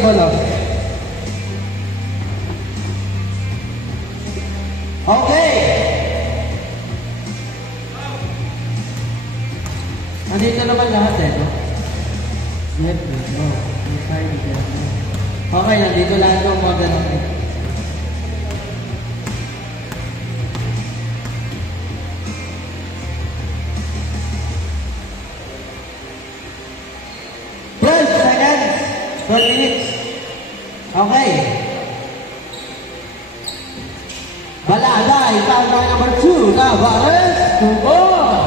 table off. Okay. Nandito naman lahat eh, no? Okay, nandito lahat ng mga ganun eh. Seconds, 12 minutes. Okay. Baladay, tanda number 2, Navarez, Tubon.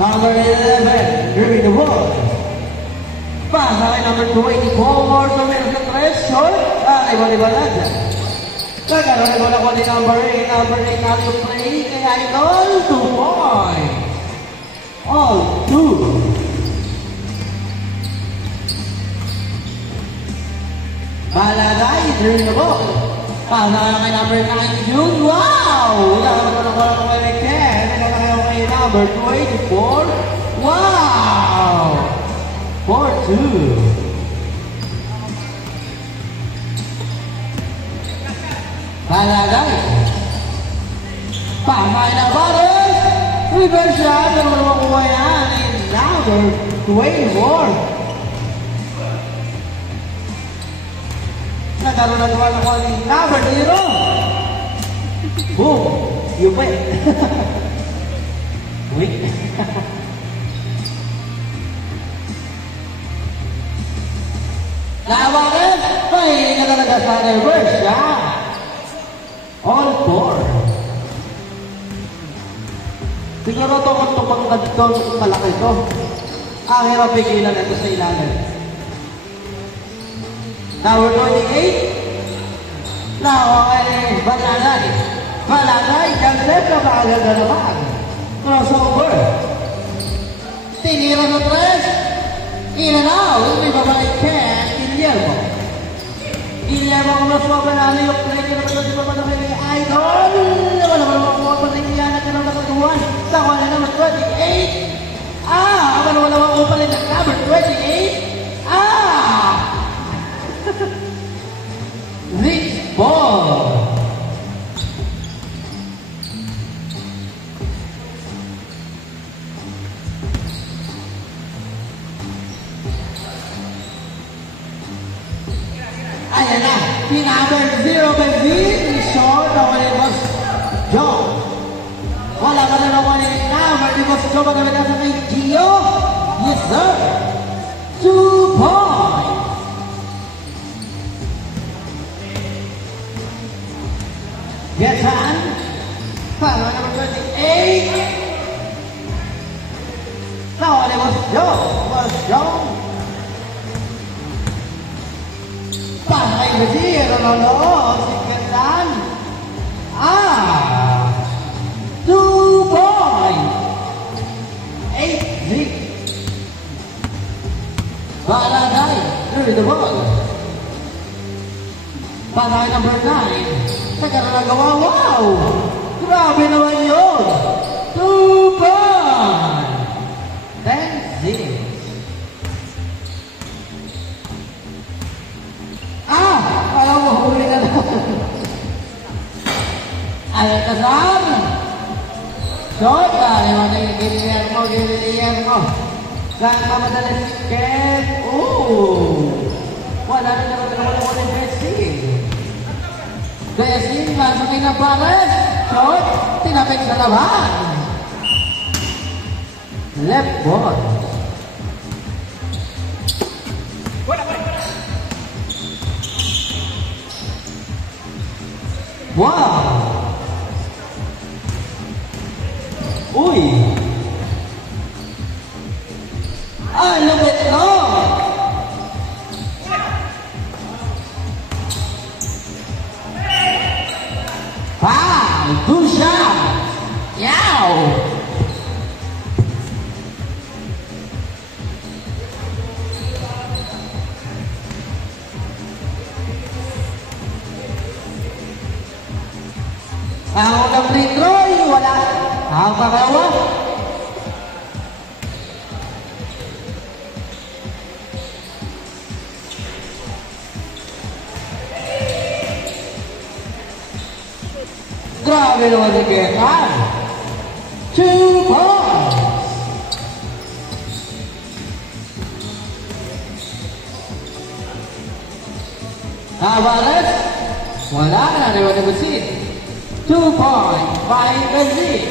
Number 11, Ruby Tubon. Pasay number 24, Tomero Tres, short, Ibalad. Nagkaroon na bola ko ni number 8, Alio Play, kay Idol, 2 points. All 2. Baladay, turn the ball. Pasay kay number 9, June, wow! Nagkaroon na bola ko kay Ken, nagkaroon kay number 24, wow! 4-2. Baladay. Pasay na Bares. Reverse shot. Ang makuha yan. And number 24. Nagkaroon na naman ako ni number 0. Boom. You win. Wait. Nabares. May natalaga sa reverse shot. All 4. Siguro ito kung tumangkad ito, malaki ito. Ang hirap pigilan ito sa ilalim. Number 28. Now, Baladay. Baladay, Joseph na baagad na naman. Crossover. Tinira na 3. In and out. May babalik Ken Guillermo. Guillermo kung mas mabalala yung play ka naman sa mga naman ng Idol. Wala mo naman mga panikiyan at naman nakatuwan. Sa wala naman 28. Wala naman upalit na number 28. Rich ball. Ayan na, number 0 by V, short, nawali Boss John. Wala ka na nawali number ni Boss John, magamit na sa kay Gio. Yes sir, 2 points. Gethan, para number 28. Nawali Boss John, Boss John. Pasay Brazil, Rololo, si Gethan. 2 points. 8-0. Baladay, through the ball. Pasay number 9. Teka na nagawa, wow! Grabe naman yun! 2 points. 10-0. Alam mo, huli ka na. Alcazar. Short. Guillermo. Saan ka madalas siket? Wala na naman ulit Bessie. Bessie, masok na Bares. Short. Tinapik sa laban. Left ball. Wow! Uy! Lupit no! Good shot! Yow! Ang unang free throw, wala. Ang pangalawa. Grabe naman si Ketan. 2 points. Tavares. Wala na, naman na Basit. 2 points. 5 Basit.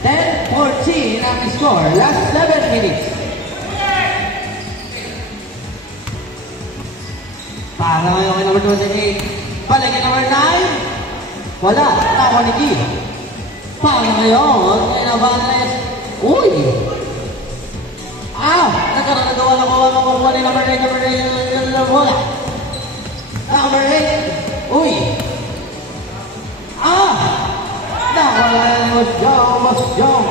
10-14 ang score. Last 7 minutes. Para ngayon kay number 28. Palagay number 9. Wala. Tawa ni G. Para ngayon kay Navares. Uy! Nagkaroon nagawa ng kawawa ni number 8. Wala. Number 8. Uy! Nakawala ni Mas Jong.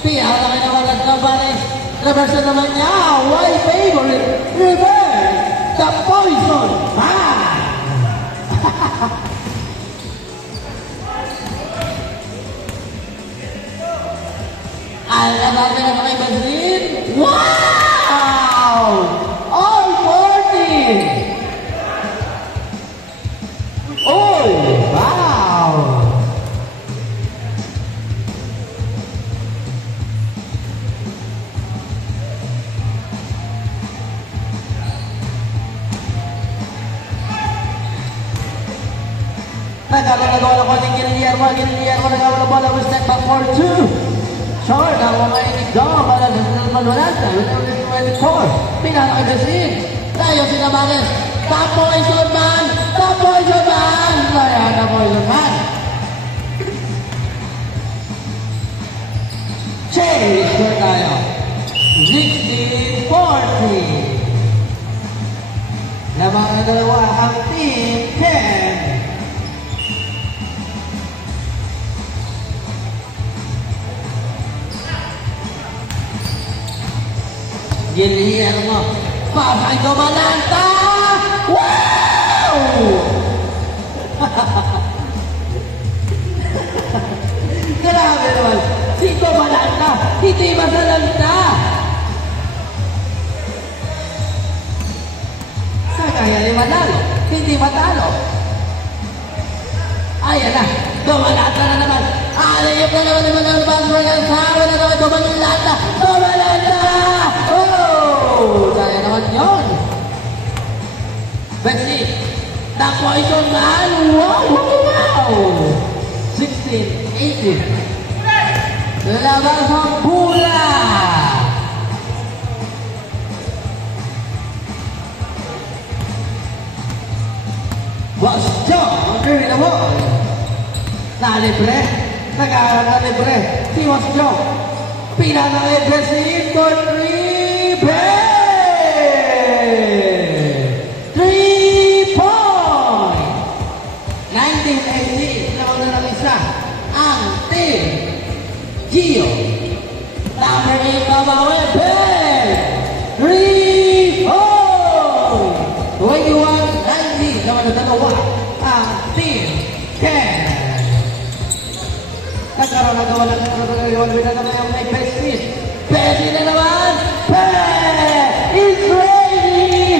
Pinalaki naman ang Navares. Reverse naman niya. Why favorite? Reverse! The Poison Man! Alam natin na kay Basit. Wow! All 40! Oh, wow! Nagkakaroon ng konting Guillermo nagkakaroon ng bola with step back for 2. Short ang mga inigaw para sa Malwalanta with 24. Pinalaki Basit. Tayo si Navares. The Poison Man! The Poison Man! Kaya the Poison Man. Change ko tayo. 16-40. Lamang ang dalawa ang team 10. Guillermo. Papay Malanta! Wow! Grabe naman. Si Malanta, hindi masalanta. Sa kaya ni Manalo, hindi matalo. Ayan na. Malanta na naman. Aliyip na naman ni Manalo. Sabi na naman Malanta. Malanta! Saya naman yun. Basit. The Poison Man. Wow! 16-18. Labas ang bola. Was John. Carry the ball. Nalibre. Nag-aaral na libre. Si Was John. Pinanangay Basit. 3 point! 19-18. Naman na ng isa. Ang team Gio. Number 8 Babawe. 3 point! 21-19. Naman na dalawa. Ang team Ken. Nagkaroon na gawa ng may Basit. Basit na naman. Is ready!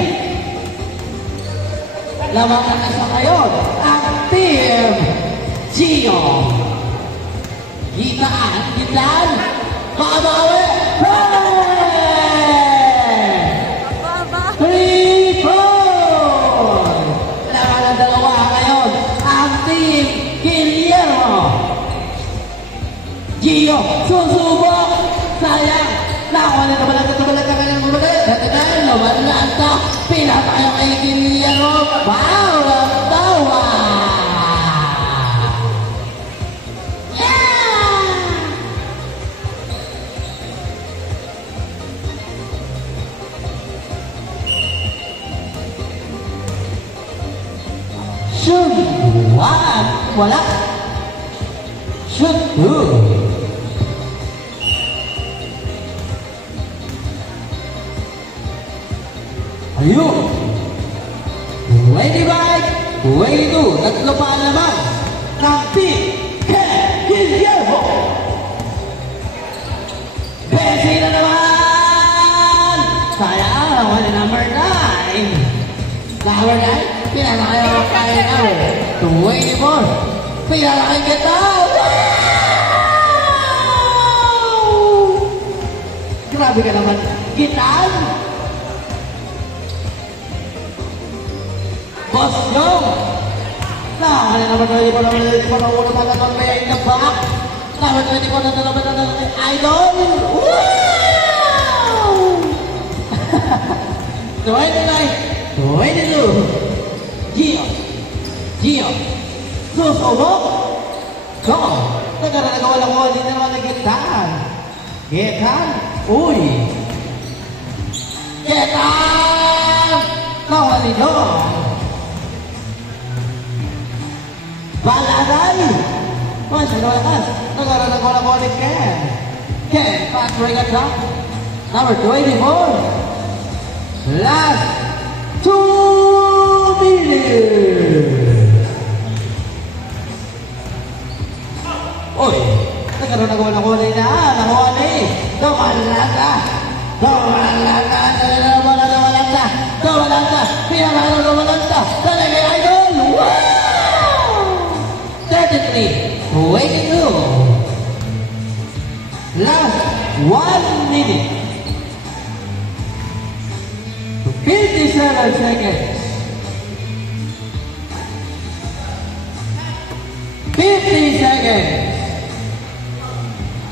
Lamangan na sa ngayon ang team Gio. Gitaan, gitan, Babawe. 3 point! Lamangan ang dalawa ngayon ang team Guillermo. Gio, susubok. Sayang. Nakawala na naman ang tumalag ka kanyang mabagay. Dati naman Malanta. Pinatayo kay Guillermo. Wow! Ang tawa! Shoot! Wala! Shoot! 2! Ayun! 25-22. Tatlo pa naman ng team Guillermo. Basit na naman! Sayang, wala number 9. Number 9, pinanakayo kaya na. 24. Pinalaki kita! Wow! Grabe ka naman. Gitan! Boss Yong! Nakakala naman na hindi ko na ulo na naman kaya in the back. Nakakala hindi ko na naman na idol! Wow! 29, 22. Gio. Susubok. Go. Nagkaroon lang ko. Hindi naman nagitan. Gitan. Uy. Gitan. Kawali nyo. Baladay. Mas, nagkalakas. Nagkaroon lang ko ulit Ken. Ken, fast break at drop. Number 24. Last 2 minutes. Uy, nagkaroon na ng kulay na. Nakuha na eh. Dumalata. Pinakalo. Talaga idol. Wow! 33. 22. Last 1 minute. 57 seconds. 50 seconds.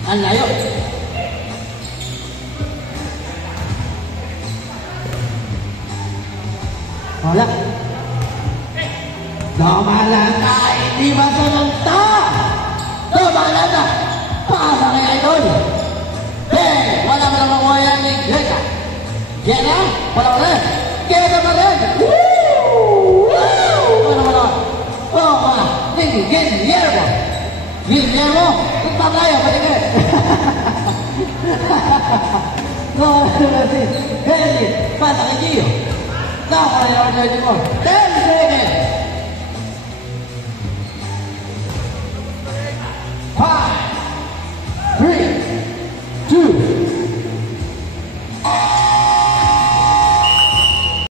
Ang layo. Wala. Dumalata, hindi masalanta. Dumalata. Pasa kay idol. Wala mo naman mo yan ni Greta. Gena, wala mo rin. Gena pa rin. Woo! Wala mo naman. Oh, wala. Guillermo. Guillermo, punta tayo, patingin. No, Henry, pasa kay Gio. Nakakala naman tayo mo. 10 seconds. 5,